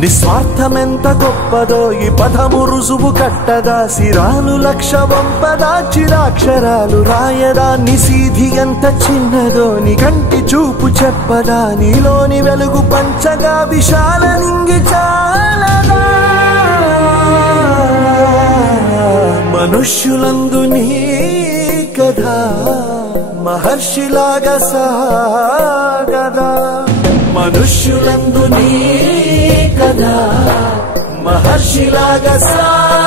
నిస్వార్థమెంత గొప్పదో ఈ పదము రుజువు కట్టదా సిరాలు లక్ష వంపదా చిరాక్షరాలు రాయదా నిసీధి ఎంత చిన్నదో నీ కంటి చూపు చెప్పదా నీలోని వెలుగు పంచగా విశాల నింగి చాలదా మనుష్యులందు నీ కథ మహర్షిలాగా సాగదా మనుష్యులందు నీ కథ మహర్షిలాగా సాగదా